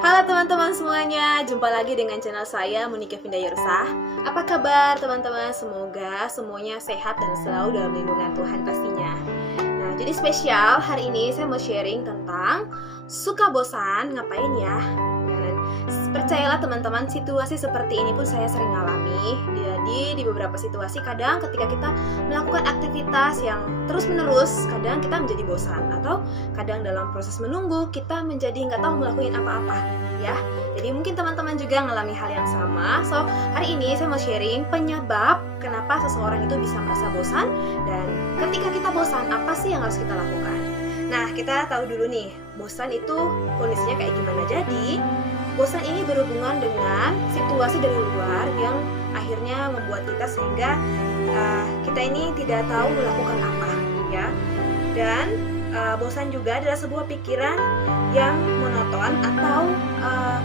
Halo teman-teman semuanya, jumpa lagi dengan channel saya Monika Vindayarsa. Apa kabar teman-teman? Semoga semuanya sehat dan selalu dalam lindungan Tuhan pastinya. Nah, jadi spesial hari ini saya mau sharing tentang suka bosan ngapain ya. Dan percayalah teman-teman, situasi seperti ini pun saya sering alami. Jadi di beberapa situasi kadang ketika kita melakukan aktivitas yang terus-menerus, kadang kita menjadi bosan, atau kadang dalam proses menunggu kita menjadi nggak tahu melakukan apa-apa ya. Jadi mungkin teman-teman juga mengalami hal yang sama. So hari ini saya mau sharing penyebab kenapa seseorang itu bisa merasa bosan, dan ketika kita bosan apa sih yang harus kita lakukan. Nah, kita tahu dulu nih, bosan itu kondisinya kayak gimana. Jadi bosan ini berhubungan dengan situasi dari luar yang akhirnya membuat kita sehingga kita ini tidak tahu melakukan apa ya. Dan bosan juga adalah sebuah pikiran yang monoton atau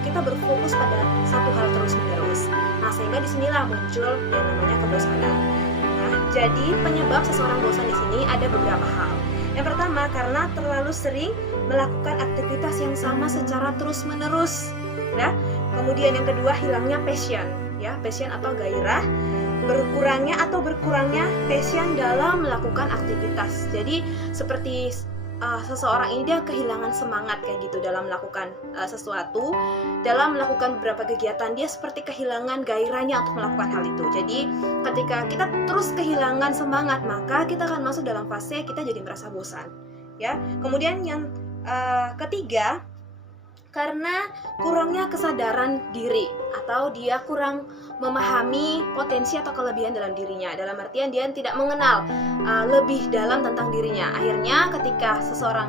kita berfokus pada satu hal terus-menerus. Nah, sehingga disinilah muncul yang namanya kebosanan. Nah, jadi penyebab seseorang bosan di sini ada beberapa hal. Yang pertama, karena terlalu sering melakukan aktivitas yang sama secara terus-menerus. Ya. Kemudian yang kedua, hilangnya passion, ya, passion atau gairah, berkurangnya passion dalam melakukan aktivitas. Jadi seperti seseorang ini dia kehilangan semangat kayak gitu dalam melakukan sesuatu, dalam melakukan beberapa kegiatan dia seperti kehilangan gairahnya untuk melakukan hal itu. Jadi ketika kita terus kehilangan semangat, maka kita akan masuk dalam fase kita jadi merasa bosan, ya. Kemudian yang ketiga, karena kurangnya kesadaran diri atau dia kurang memahami potensi atau kelebihan dalam dirinya. Dalam artian dia tidak mengenal lebih dalam tentang dirinya. Akhirnya ketika seseorang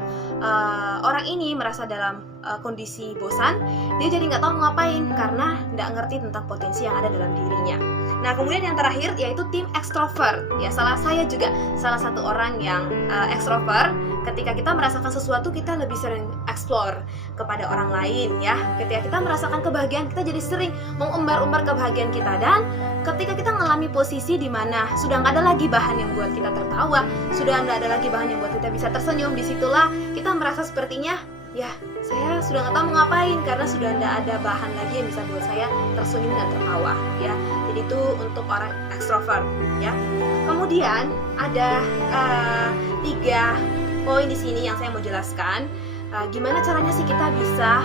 orang ini merasa dalam kondisi bosan, dia jadi nggak tahu mau ngapain karena nggak ngerti tentang potensi yang ada dalam dirinya. Nah, kemudian yang terakhir yaitu tim ekstrovert. Ya, saya juga salah satu orang yang ekstrovert. Ketika kita merasakan sesuatu, kita lebih sering explore kepada orang lain ya. Ketika kita merasakan kebahagiaan, kita jadi sering mengumbar-umbar kebahagiaan kita. Dan ketika kita mengalami posisi di mana sudah nggak ada lagi bahan yang buat kita tertawa, sudah nggak ada lagi bahan yang buat kita bisa tersenyum, disitulah kita merasa sepertinya, ya, saya sudah nggak tahu mau ngapain karena sudah nggak ada bahan lagi yang bisa buat saya tersenyum dan tertawa ya. Jadi itu untuk orang ekstrovert ya. Kemudian ada 3 poin di sini yang saya mau jelaskan. Gimana caranya sih kita bisa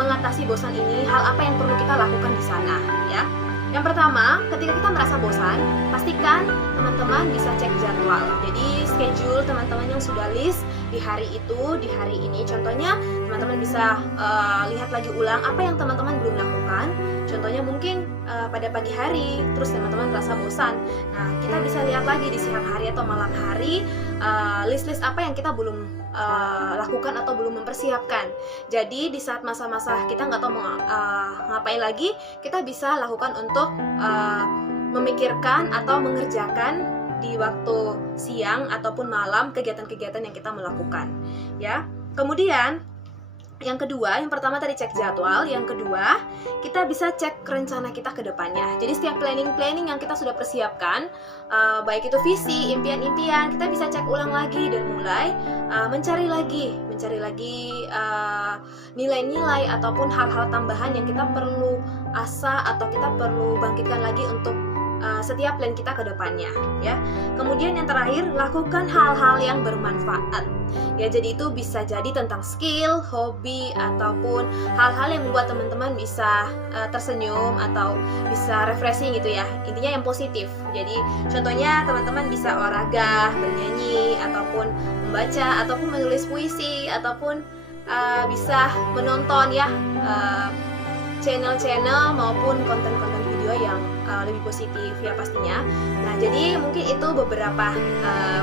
mengatasi bosan ini? Hal apa yang perlu kita lakukan di sana ya? Yang pertama, ketika kita merasa bosan, pastikan teman-teman bisa cek jadwal. Jadi schedule teman-teman yang sudah list di hari itu, di hari ini. Contohnya teman-teman bisa lihat lagi ulang apa yang teman-teman belum lakukan. Contohnya mungkin pada pagi hari, terus teman-teman merasa bosan. Nah, kita bisa lihat lagi di siang hari atau malam hari, list-list apa yang kita belum lakukan atau belum mempersiapkan. Jadi di saat masa-masa kita nggak tahu mau ngapain lagi, kita bisa lakukan untuk memikirkan atau mengerjakan di waktu siang ataupun malam kegiatan-kegiatan yang kita melakukan ya. Kemudian yang kedua, yang pertama tadi cek jadwal, yang kedua kita bisa cek rencana kita ke depannya. Jadi setiap planning yang kita sudah persiapkan, baik itu visi, impian-impian, kita bisa cek ulang lagi dan mulai mencari lagi nilai-nilai ataupun hal-hal tambahan yang kita perlu asah atau kita perlu bangkitkan lagi untuk setiap plan kita ke depannya ya. Kemudian yang terakhir, lakukan hal-hal yang bermanfaat ya. Jadi itu bisa jadi tentang skill, hobi, ataupun hal-hal yang membuat teman-teman bisa tersenyum atau bisa refreshing gitu ya. Intinya yang positif. Jadi contohnya teman-teman bisa olahraga, bernyanyi, ataupun membaca, ataupun menulis puisi, ataupun bisa menonton ya channel-channel maupun konten-konten video yang lebih positif ya pastinya. Nah, jadi mungkin itu beberapa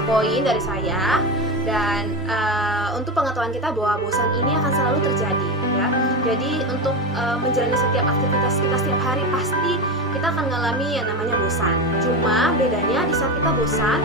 poin dari saya. Dan untuk pengetahuan kita bahwa bosan ini akan selalu terjadi ya. Jadi untuk menjalani setiap aktivitas kita setiap hari pasti kita akan mengalami yang namanya bosan. Cuma bedanya di saat kita bosan,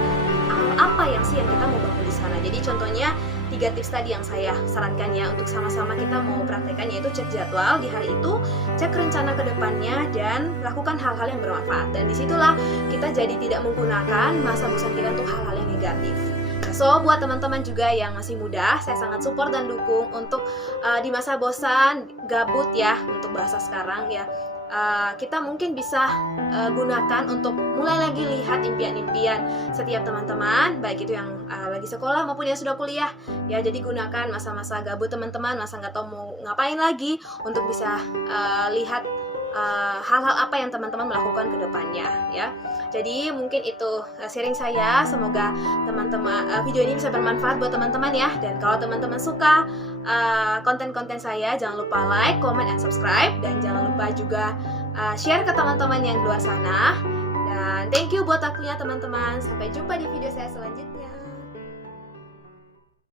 apa yang sih yang kita mau bangun di sana. Jadi contohnya 3 tips tadi yang saya sarankan ya untuk sama-sama kita mau praktekkan, yaitu cek jadwal di hari itu, cek rencana ke depannya, dan lakukan hal-hal yang bermanfaat. Dan disitulah kita jadi tidak menggunakan masa bosan kita untuk hal-hal yang negatif. So buat teman-teman juga yang masih muda, saya sangat support dan dukung untuk di masa bosan, gabut ya, untuk bahasa sekarang ya, kita mungkin bisa gunakan untuk mulai lagi lihat impian-impian setiap teman-teman, baik itu yang lagi sekolah maupun yang sudah kuliah ya. Jadi gunakan masa-masa gabut teman-teman, masa nggak tahu mau ngapain lagi, untuk bisa lihat hal-hal apa yang teman-teman melakukan ke depannya ya. Jadi mungkin itu sharing saya, semoga teman-teman video ini bisa bermanfaat buat teman-teman ya. Dan kalau teman-teman suka konten-konten saya, jangan lupa like, comment, and subscribe, dan jangan lupa juga share ke teman-teman yang di luar sana. Dan thank you buat waktunya teman-teman. Sampai jumpa di video saya selanjutnya.